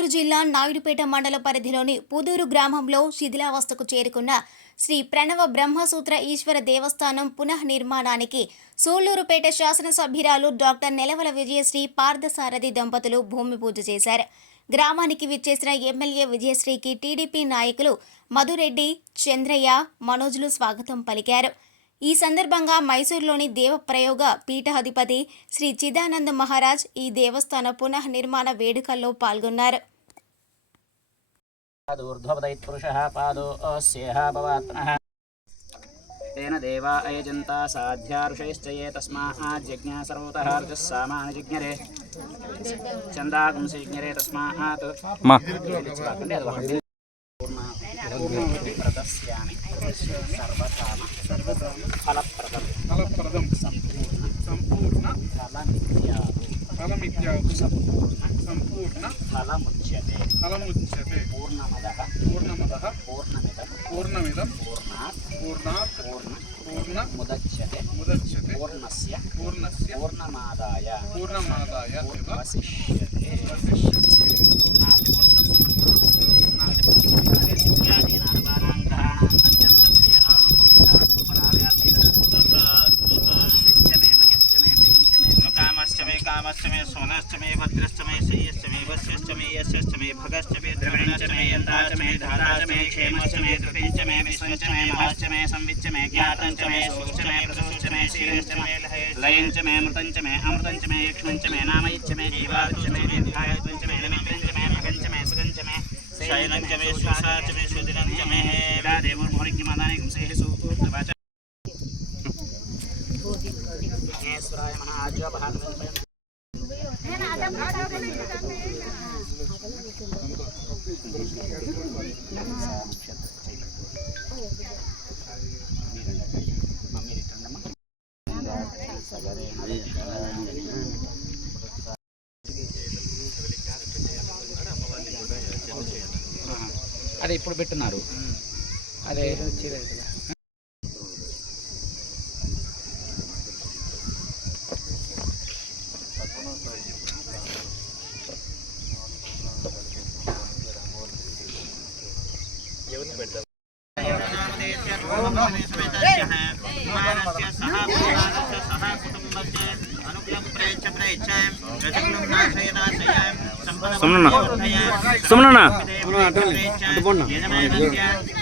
గుంటూరు జిల్లా నాయుడుపేట మండల పరిధిలోని పుదూరు గ్రామంలో శిథిలావస్థకు చేరుకున్న శ్రీ ప్రణవ బ్రహ్మసూత్ర ఈశ్వర దేవస్థానం పునఃనిర్మాణానికి సూళ్ళూరుపేట శాసనసభ్యురాలు డాక్టర్ నెలవల విజయశ్రీ పార్థసారథి దంపతులు భూమి పూజ చేశారు. గ్రామానికి విచ్చేసిన ఎమ్మెల్యే విజయశ్రీకి టీడీపీ నాయకులు మధురెడ్డి చంద్రయ్య మనోజులు స్వాగతం పలికారు. ఈ సందర్భంగా మైసూరులోని దేవప్రయోగ పీఠాధిపతి శ్రీ చిదానంద మహారాజ్ ఈ దేవస్థాన పునః నిర్మాణ వేడుకల్లో పాల్గొన్నారు. ऊर्ध्वपदैत्पुरुषः पादोऽस्येह भवात्मनः तेन देवा अयजन्ता साध्या ऋषयश्च ये तस्माज्जज्ञा सर्वतः ऋतुः सामानजिज्ञरे चन्दागुंसजिज्ञरे तस्मात् पूर्णप्रदस्यामि सर्वकाम फलप्रदं फलप्रदं सम्पूर्ण सम्पूर्ण फलनित्या फलमित्याहुः सम्पूर्ण फलमुच्यते फलमुच्यते पूर्णमदः पूर्णमदः पूर्णमिदं पूर्णमिदं पूर्णात् पूर्णात् पूर्ण पूर्ण मुदच्यते मुदच्यते पूर्णस्य पूर्णस्य पूर्णमादाय पूर्णमादाय वसिष्यते वसिष्यते भगवस्तमे सोनस्तमे भद्रस्तमे श्रीयस्तमे वश्यस्तमे यशस्तमे भगस्तमे द्रविणस्तमे यन्त्राचमे धाराचमे क्षेमस्तमे धृतिश्चमे विश्वस्तमे महाश्चमे संविच्चमे ज्ञातञ्चमे सूक्ष्मे प्रसूक्ष्मे शीलश्चमे लयञ्चमे मृतञ्चमे अमृतञ्चमे यक्ष्मञ्चमे नामयिच्चमे जीवाचमे निधायत्वञ्चमे नमित्रञ्चमे भगञ्चमे सुगञ्चमे शयनञ्चमे सुसाचमे सुदिनञ्चमे हे राधेमुर्मुरिक्य मदानि गुंसे हे सूत्र అదే ఇప్పుడు పెట్టినారు. అదే. దేవుని పెడతాం సుమనన్నా సుమనన్నా అటు పోండి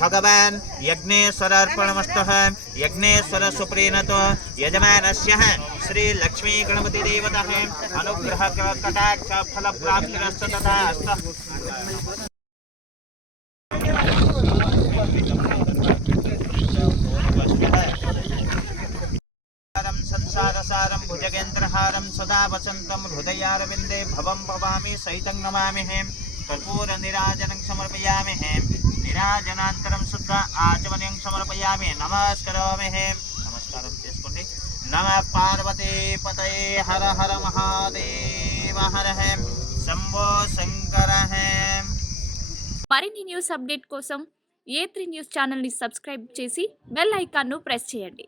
भगवान् यज्ञेश्वरार्पणमस्तः यज्ञेश्वरसुप्रीणतो यजमानस्य श्रीलक्ष्मीगणपतिदेवतः अनुग्रहकटाक्षफलप्राप्तिरश्च तथा अस्तः। संसारसारं भुजगेन्द्रहारं सदा वसन्तं हृदयारविन्दे भवं भवामि सहितं हेम हें। कर्पूरनिराजनं నిరాజనాంతరం శుద్ధ ఆచమనీయం సమర్పయామి నమస్కరోమి నమస్కారం చేసుకోండి. నమ పార్వతీ పతయే హర హర మహాదేవ హర హేం. శంభో శంకర హేం. మరిన్ని న్యూస్ అప్డేట్ కోసం ఏ త్రీ న్యూస్ ఛానల్ని సబ్స్క్రైబ్ చేసి బెల్ ఐకాన్ను ప్రెస్ చేయండి.